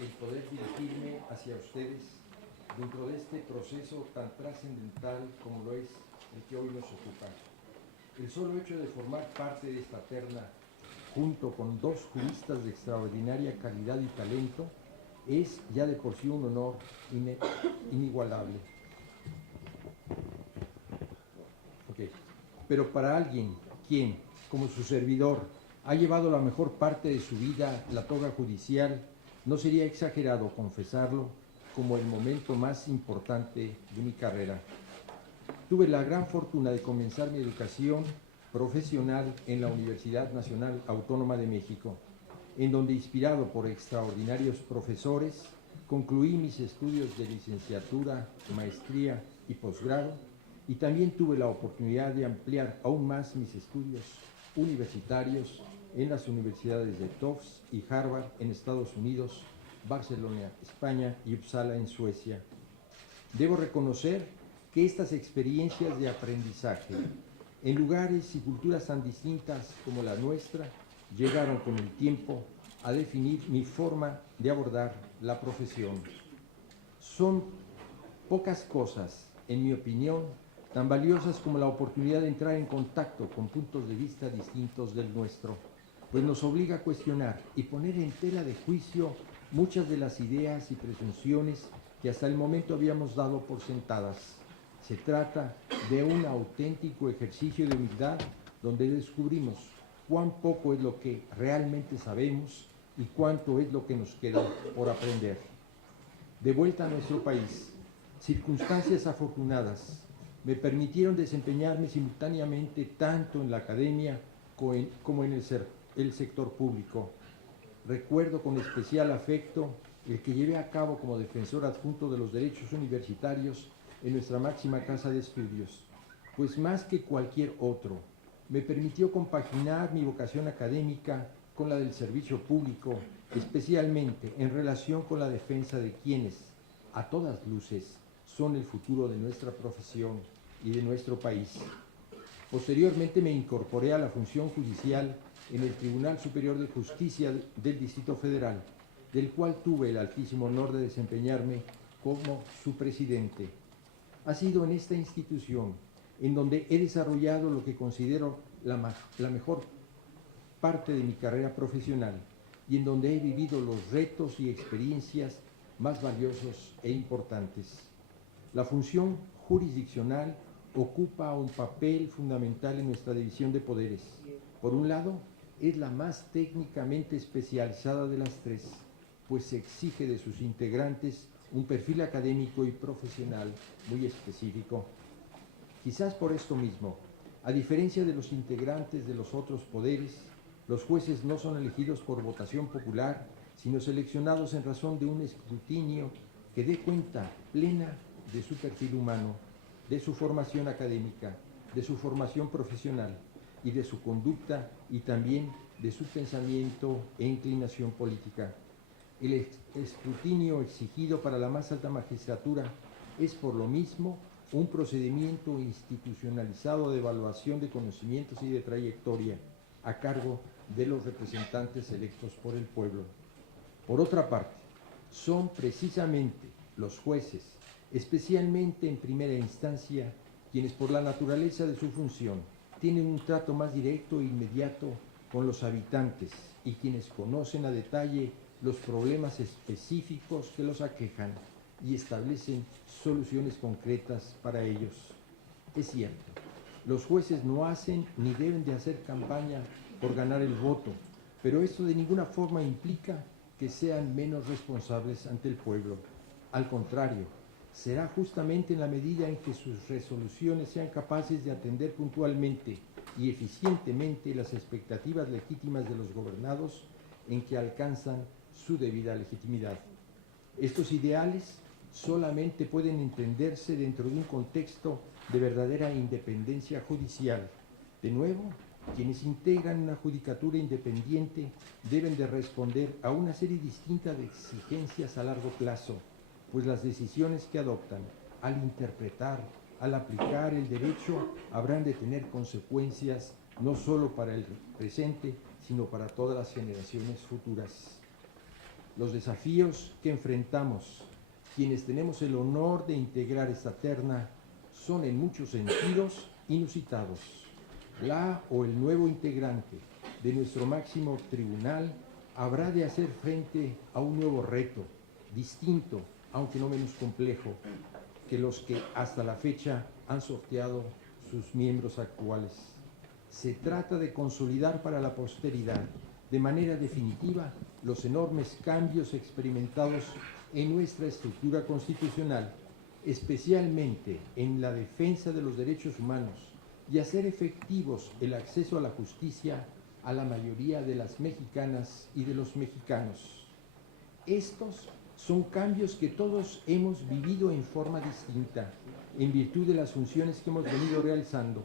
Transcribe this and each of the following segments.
el poder dirigirme hacia ustedes dentro de este proceso tan trascendental como lo es el que hoy nos ocupa. El solo hecho de formar parte de esta terna, junto con dos juristas de extraordinaria calidad y talento, es ya de por sí un honor inigualable. Okay. Pero para alguien quien, como su servidor, ha llevado la mejor parte de su vida la toga judicial, no sería exagerado confesarlo como el momento más importante de mi carrera. Tuve la gran fortuna de comenzar mi educación profesional en la Universidad Nacional Autónoma de México, en donde, inspirado por extraordinarios profesores, concluí mis estudios de licenciatura, maestría y posgrado, y también tuve la oportunidad de ampliar aún más mis estudios universitarios en las universidades de Tufts y Harvard en Estados Unidos, Barcelona, España y Uppsala en Suecia. Debo reconocer que estas experiencias de aprendizaje en lugares y culturas tan distintas como la nuestra llegaron con el tiempo a definir mi forma de abordar la profesión. Son pocas cosas, en mi opinión, tan valiosas como la oportunidad de entrar en contacto con puntos de vista distintos del nuestro, pues nos obliga a cuestionar y poner en tela de juicio muchas de las ideas y presunciones que hasta el momento habíamos dado por sentadas. Se trata de un auténtico ejercicio de humildad donde descubrimos cuán poco es lo que realmente sabemos y cuánto es lo que nos queda por aprender. De vuelta a nuestro país, circunstancias afortunadas me permitieron desempeñarme simultáneamente tanto en la academia como en el sector público. Recuerdo con especial afecto el que llevé a cabo como defensor adjunto de los derechos universitarios en nuestra máxima casa de estudios, pues más que cualquier otro, me permitió compaginar mi vocación académica con la del servicio público, especialmente en relación con la defensa de quienes, a todas luces, son el futuro de nuestra profesión y de nuestro país. Posteriormente me incorporé a la función judicial en el Tribunal Superior de Justicia del Distrito Federal, del cual tuve el altísimo honor de desempeñarme como su presidente. Ha sido en esta institución en donde he desarrollado lo que considero la mejor parte de mi carrera profesional y en donde he vivido los retos y experiencias más valiosos e importantes. La función jurisdiccional ocupa un papel fundamental en nuestra división de poderes. Por un lado, es la más técnicamente especializada de las tres, pues se exige de sus integrantes un perfil académico y profesional muy específico. Quizás por esto mismo, a diferencia de los integrantes de los otros poderes, los jueces no son elegidos por votación popular, sino seleccionados en razón de un escrutinio que dé cuenta plena de su perfil humano, de su formación académica, de su formación profesional y de su conducta y también de su pensamiento e inclinación política. El escrutinio exigido para la más alta magistratura es por lo mismo un procedimiento institucionalizado de evaluación de conocimientos y de trayectoria a cargo de los representantes electos por el pueblo. Por otra parte, son precisamente los jueces, especialmente en primera instancia, quienes por la naturaleza de su función tienen un trato más directo e inmediato con los habitantes y quienes conocen a detalle los problemas específicos que los aquejan y establecen soluciones concretas para ellos. Es cierto, los jueces no hacen ni deben de hacer campaña por ganar el voto, pero esto de ninguna forma implica que sean menos responsables ante el pueblo. Al contrario, será justamente en la medida en que sus resoluciones sean capaces de atender puntualmente y eficientemente las expectativas legítimas de los gobernados en que alcanzan su debida legitimidad. Estos ideales solamente pueden entenderse dentro de un contexto de verdadera independencia judicial. De nuevo, quienes integran una judicatura independiente deben de responder a una serie distinta de exigencias a largo plazo, pues las decisiones que adoptan al interpretar, al aplicar el derecho, habrán de tener consecuencias no solo para el presente, sino para todas las generaciones futuras. Los desafíos que enfrentamos quienes tenemos el honor de integrar esta terna son en muchos sentidos inusitados. La o el nuevo integrante de nuestro máximo tribunal habrá de hacer frente a un nuevo reto, distinto, aunque no menos complejo, que los que hasta la fecha han sorteado sus miembros actuales. Se trata de consolidar para la posteridad, de manera definitiva, los enormes cambios experimentados en nuestra estructura constitucional, especialmente en la defensa de los derechos humanos, y hacer efectivos el acceso a la justicia a la mayoría de las mexicanas y de los mexicanos. Estos son cambios que todos hemos vivido en forma distinta, en virtud de las funciones que hemos venido realizando,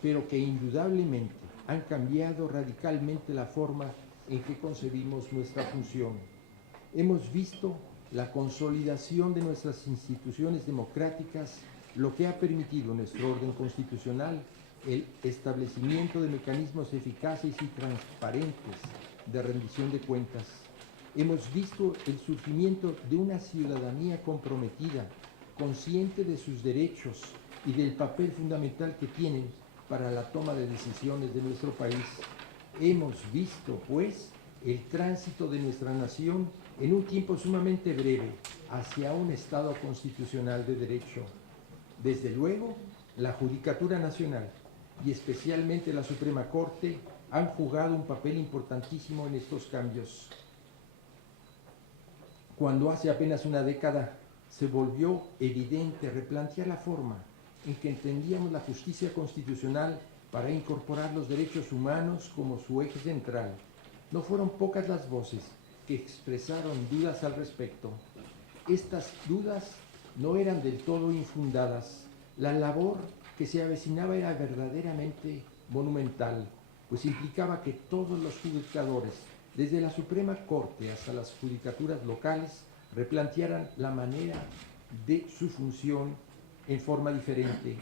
pero que indudablemente han cambiado radicalmente la forma en que concebimos nuestra función. Hemos visto la consolidación de nuestras instituciones democráticas, lo que ha permitido nuestro orden constitucional el establecimiento de mecanismos eficaces y transparentes de rendición de cuentas. Hemos visto el surgimiento de una ciudadanía comprometida, consciente de sus derechos y del papel fundamental que tienen para la toma de decisiones de nuestro país. Hemos visto, pues, el tránsito de nuestra nación en un tiempo sumamente breve hacia un Estado constitucional de derecho. Desde luego, la Judicatura Nacional y especialmente la Suprema Corte han jugado un papel importantísimo en estos cambios. Cuando hace apenas una década se volvió evidente replantear la forma en que entendíamos la justicia constitucional para incorporar los derechos humanos como su eje central, no fueron pocas las voces que expresaron dudas al respecto. Estas dudas no eran del todo infundadas. La labor que se avecinaba era verdaderamente monumental, pues implicaba que todos los judicadores, desde la Suprema Corte hasta las judicaturas locales, replantearan la manera de su función en forma diferente.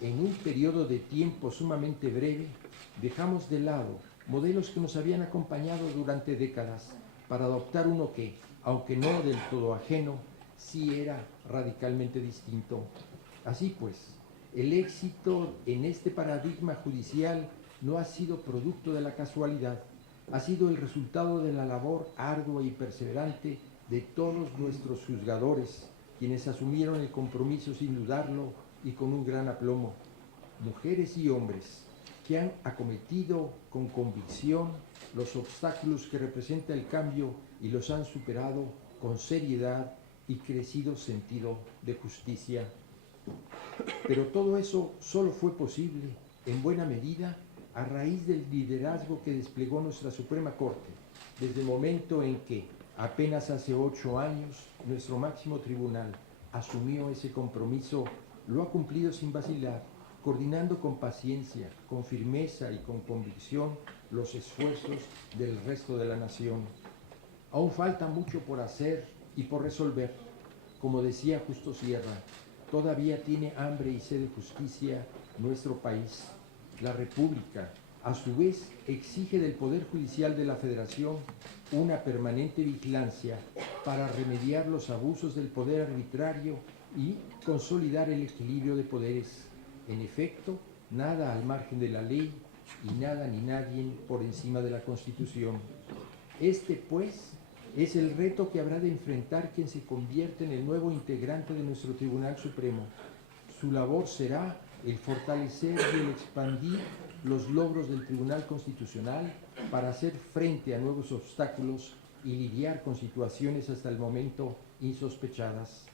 En un periodo de tiempo sumamente breve, dejamos de lado modelos que nos habían acompañado durante décadas para adoptar uno que, aunque no del todo ajeno, sí era radicalmente distinto. Así pues, el éxito en este paradigma judicial no ha sido producto de la casualidad, ha sido el resultado de la labor ardua y perseverante de todos nuestros juzgadores, quienes asumieron el compromiso sin dudarlo y con un gran aplomo. Mujeres y hombres que han acometido con convicción los obstáculos que representa el cambio y los han superado con seriedad y crecido sentido de justicia. Pero todo eso solo fue posible, en buena medida, a raíz del liderazgo que desplegó nuestra Suprema Corte, desde el momento en que, apenas hace 8 años, nuestro máximo tribunal asumió ese compromiso, lo ha cumplido sin vacilar, coordinando con paciencia, con firmeza y con convicción los esfuerzos del resto de la nación. Aún falta mucho por hacer y por resolver. Como decía Justo Sierra, todavía tiene hambre y sed de justicia nuestro país. La República, a su vez, exige del Poder Judicial de la Federación una permanente vigilancia para remediar los abusos del poder arbitrario y consolidar el equilibrio de poderes. En efecto, nada al margen de la ley y nada ni nadie por encima de la Constitución. Este, pues, es el reto que habrá de enfrentar quien se convierte en el nuevo integrante de nuestro Tribunal Supremo. Su labor será el fortalecer y el expandir los logros del Tribunal Constitucional para hacer frente a nuevos obstáculos y lidiar con situaciones hasta el momento insospechadas.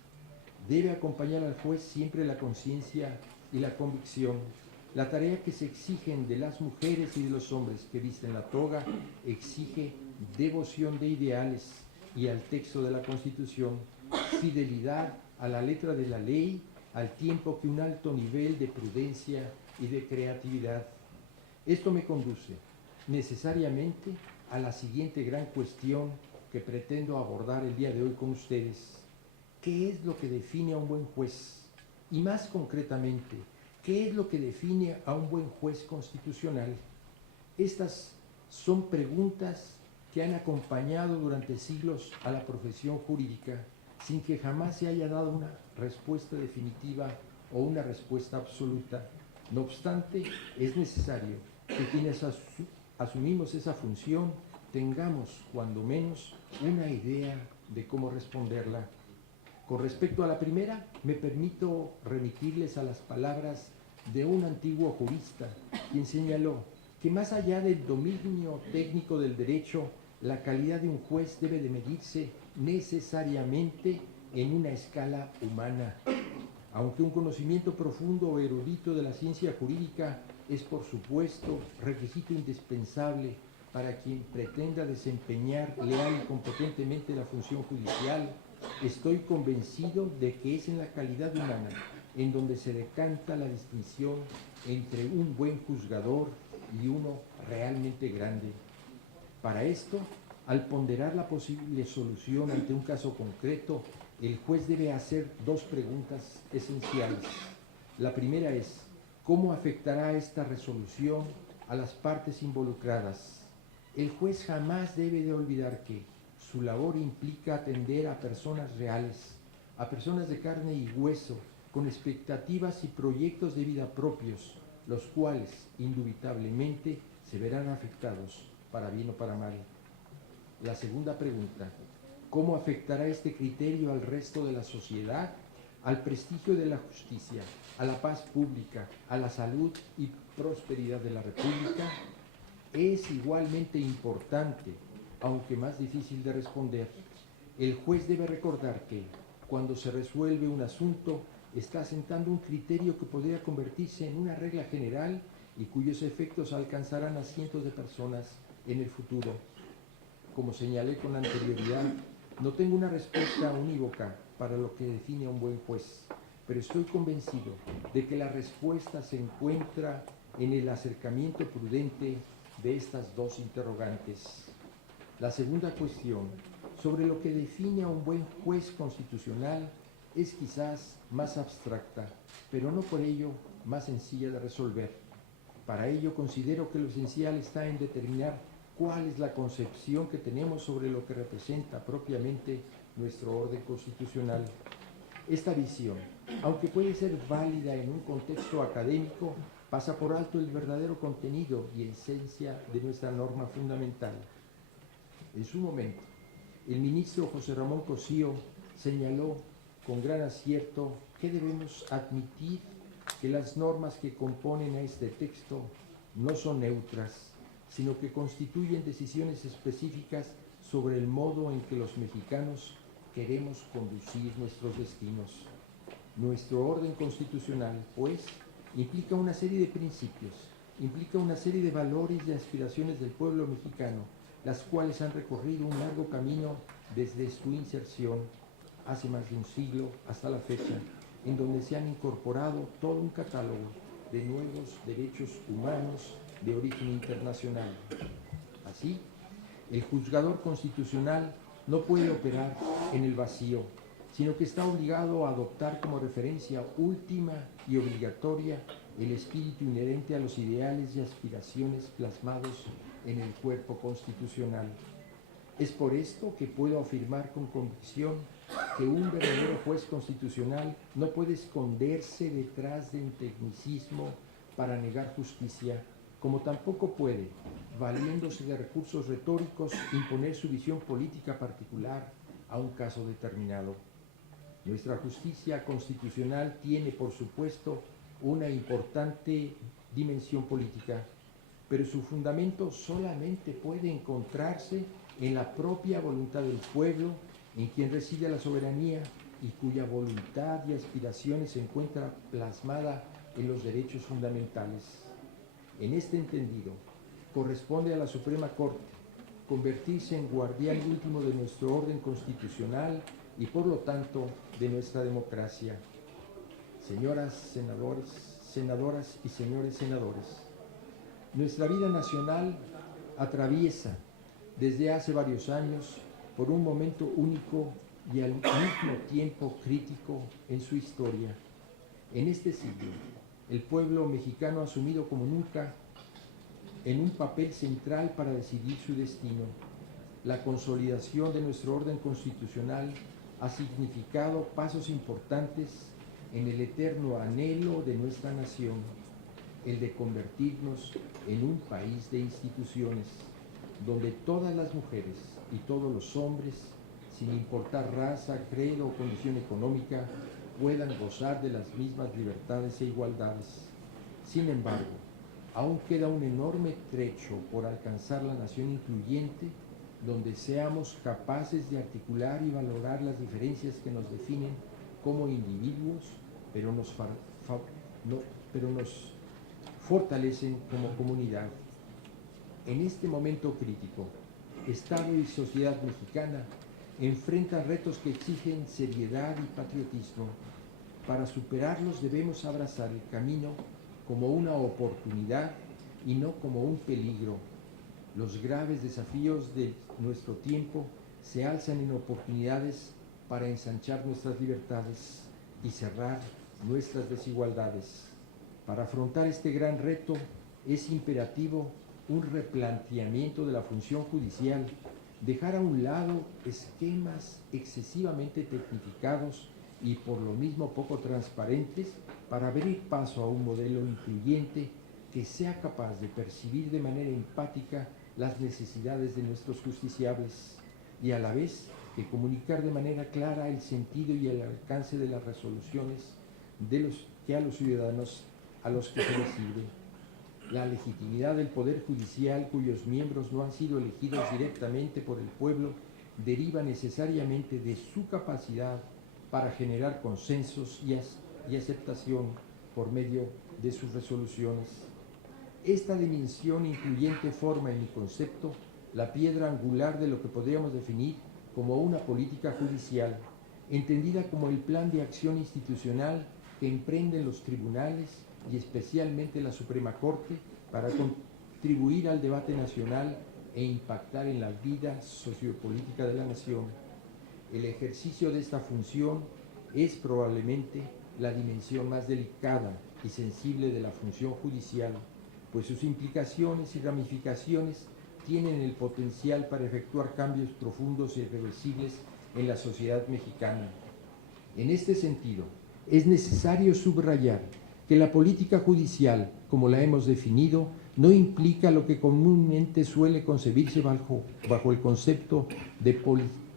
Debe acompañar al juez siempre la conciencia y la convicción. La tarea que se exigen de las mujeres y de los hombres que visten la toga exige devoción de ideales y al texto de la Constitución, fidelidad a la letra de la ley, al tiempo que un alto nivel de prudencia y de creatividad. Esto me conduce necesariamente a la siguiente gran cuestión que pretendo abordar el día de hoy con ustedes. ¿Qué es lo que define a un buen juez? Y más concretamente, ¿qué es lo que define a un buen juez constitucional? Estas son preguntas que han acompañado durante siglos a la profesión jurídica sin que jamás se haya dado una respuesta definitiva o una respuesta absoluta. No obstante, es necesario que quienes asumimos esa función tengamos, cuando menos, una idea de cómo responderla. Con respecto a la primera, me permito remitirles a las palabras de un antiguo jurista, quien señaló que más allá del dominio técnico del derecho, la calidad de un juez debe de medirse necesariamente en una escala humana. Aunque un conocimiento profundo o erudito de la ciencia jurídica es, por supuesto, requisito indispensable para quien pretenda desempeñar leal y competentemente la función judicial, estoy convencido de que es en la calidad humana en donde se decanta la distinción entre un buen juzgador y uno realmente grande. Para esto, al ponderar la posible solución ante un caso concreto, el juez debe hacer dos preguntas esenciales. La primera es, ¿cómo afectará esta resolución a las partes involucradas? El juez jamás debe de olvidar que su labor implica atender a personas reales, a personas de carne y hueso, con expectativas y proyectos de vida propios, los cuales indubitablemente se verán afectados, para bien o para mal. La segunda pregunta, ¿cómo afectará este criterio al resto de la sociedad, al prestigio de la justicia, a la paz pública, a la salud y prosperidad de la República? Es igualmente importante, aunque más difícil de responder. El juez debe recordar que, cuando se resuelve un asunto, está sentando un criterio que podría convertirse en una regla general y cuyos efectos alcanzarán a cientos de personas en el futuro. Como señalé con anterioridad, no tengo una respuesta unívoca para lo que define a un buen juez, pero estoy convencido de que la respuesta se encuentra en el acercamiento prudente de estas dos interrogantes. La segunda cuestión, sobre lo que define a un buen juez constitucional, es quizás más abstracta, pero no por ello más sencilla de resolver. Para ello considero que lo esencial está en determinar cuál es la concepción que tenemos sobre lo que representa propiamente nuestro orden constitucional. Esta visión, aunque puede ser válida en un contexto académico, pasa por alto el verdadero contenido y esencia de nuestra norma fundamental. En su momento, el ministro José Ramón Cosío señaló con gran acierto que debemos admitir que las normas que componen a este texto no son neutras, sino que constituyen decisiones específicas sobre el modo en que los mexicanos queremos conducir nuestros destinos. Nuestro orden constitucional, pues, implica una serie de principios, implica una serie de valores y aspiraciones del pueblo mexicano, las cuales han recorrido un largo camino desde su inserción hace más de un siglo hasta la fecha, en donde se han incorporado todo un catálogo de nuevos derechos humanos de origen internacional. Así, el juzgador constitucional no puede operar en el vacío, sino que está obligado a adoptar como referencia última y obligatoria el espíritu inherente a los ideales y aspiraciones plasmados en el cuerpo constitucional. Es por esto que puedo afirmar con convicción que un verdadero juez constitucional no puede esconderse detrás de un tecnicismo para negar justicia, como tampoco puede, valiéndose de recursos retóricos, imponer su visión política particular a un caso determinado. Nuestra justicia constitucional tiene, por supuesto, una importante dimensión política, pero su fundamento solamente puede encontrarse en la propia voluntad del pueblo, en quien reside la soberanía y cuya voluntad y aspiraciones se encuentra plasmada en los derechos fundamentales. En este entendido, corresponde a la Suprema Corte convertirse en guardián último de nuestro orden constitucional y, por lo tanto, de nuestra democracia. Señoras senadoras y señores senadores, nuestra vida nacional atraviesa desde hace varios años por un momento único y al mismo tiempo crítico en su historia. En este siglo, el pueblo mexicano ha asumido como nunca en un papel central para decidir su destino. la consolidación de nuestro orden constitucional ha significado pasos importantes en el eterno anhelo de nuestra nación, el de convertirnos en un país de instituciones, donde todas las mujeres y todos los hombres, sin importar raza, credo o condición económica, puedan gozar de las mismas libertades e igualdades. Sin embargo, aún queda un enorme trecho por alcanzar la nación incluyente, donde seamos capaces de articular y valorar las diferencias que nos definen como individuos, pero nos fortalecen como comunidad. En este momento crítico, Estado y sociedad mexicana enfrentan retos que exigen seriedad y patriotismo. Para superarlos debemos abrazar el camino como una oportunidad y no como un peligro. Los graves desafíos de nuestro tiempo se alzan en oportunidades para ensanchar nuestras libertades y cerrar nuestras desigualdades. Para afrontar este gran reto es imperativo un replanteamiento de la función judicial, dejar a un lado esquemas excesivamente tecnificados y por lo mismo poco transparentes para abrir paso a un modelo incluyente que sea capaz de percibir de manera empática las necesidades de nuestros justiciables y a la vez de comunicar de manera clara el sentido y el alcance de las resoluciones que a los ciudadanos a los que se les sirve. La legitimidad del Poder Judicial, cuyos miembros no han sido elegidos directamente por el pueblo, deriva necesariamente de su capacidad para generar consensos y aceptación por medio de sus resoluciones. Esta dimensión incluyente forma, en mi concepto, la piedra angular de lo que podríamos definir como una política judicial, entendida como el plan de acción institucional que emprenden los tribunales y especialmente la Suprema Corte para contribuir al debate nacional e impactar en la vida sociopolítica de la nación. El ejercicio de esta función es probablemente la dimensión más delicada y sensible de la función judicial, pues sus implicaciones y ramificaciones tienen el potencial para efectuar cambios profundos e irreversibles en la sociedad mexicana. En este sentido, es necesario subrayar que la política judicial, como la hemos definido, no implica lo que comúnmente suele concebirse bajo el concepto de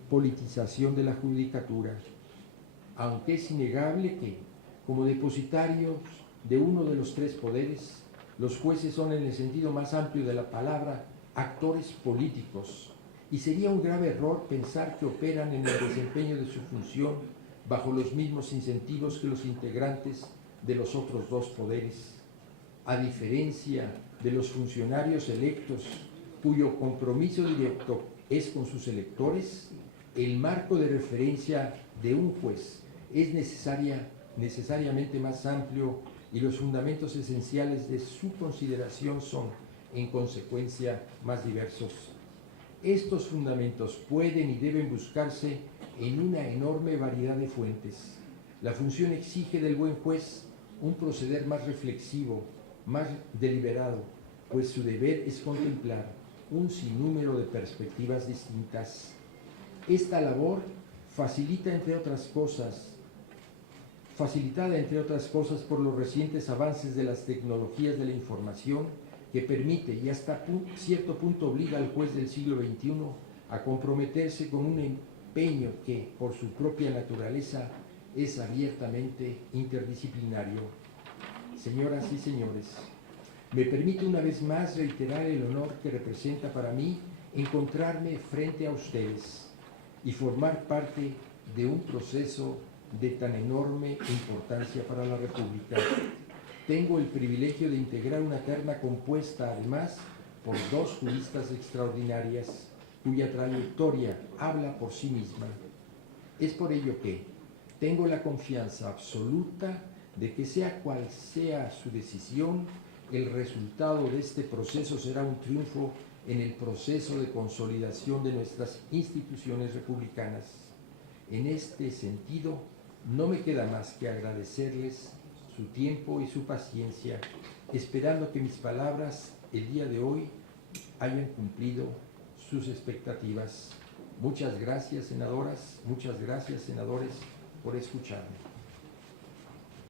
politización de la judicatura, aunque es innegable que, como depositarios de uno de los tres poderes, los jueces son, en el sentido más amplio de la palabra, actores políticos, y sería un grave error pensar que operan en el desempeño de su función bajo los mismos incentivos que los integrantes de los otros dos poderes. A diferencia de los funcionarios electos, cuyo compromiso directo es con sus electores, el marco de referencia de un juez es necesariamente más amplio y los fundamentos esenciales de su consideración son, en consecuencia, más diversos. Estos fundamentos pueden y deben buscarse en una enorme variedad de fuentes. La función exige del buen juez un proceder más reflexivo, más deliberado, pues su deber es contemplar un sinnúmero de perspectivas distintas. Esta labor facilitada entre otras cosas por los recientes avances de las tecnologías de la información, que permite y hasta cierto punto obliga al juez del siglo XXI a comprometerse con un empeño que, por su propia naturaleza, es abiertamente interdisciplinario. Señoras y señores, me permito una vez más reiterar el honor que representa para mí encontrarme frente a ustedes y formar parte de un proceso de tan enorme importancia para la República. Tengo el privilegio de integrar una terna compuesta, además, por dos juristas extraordinarias, cuya trayectoria habla por sí misma. Es por ello que tengo la confianza absoluta de que, sea cual sea su decisión, el resultado de este proceso será un triunfo en el proceso de consolidación de nuestras instituciones republicanas. En este sentido, no me queda más que agradecerles su tiempo y su paciencia, esperando que mis palabras el día de hoy hayan cumplido sus expectativas. Muchas gracias, senadoras, muchas gracias, senadores, por escucharme.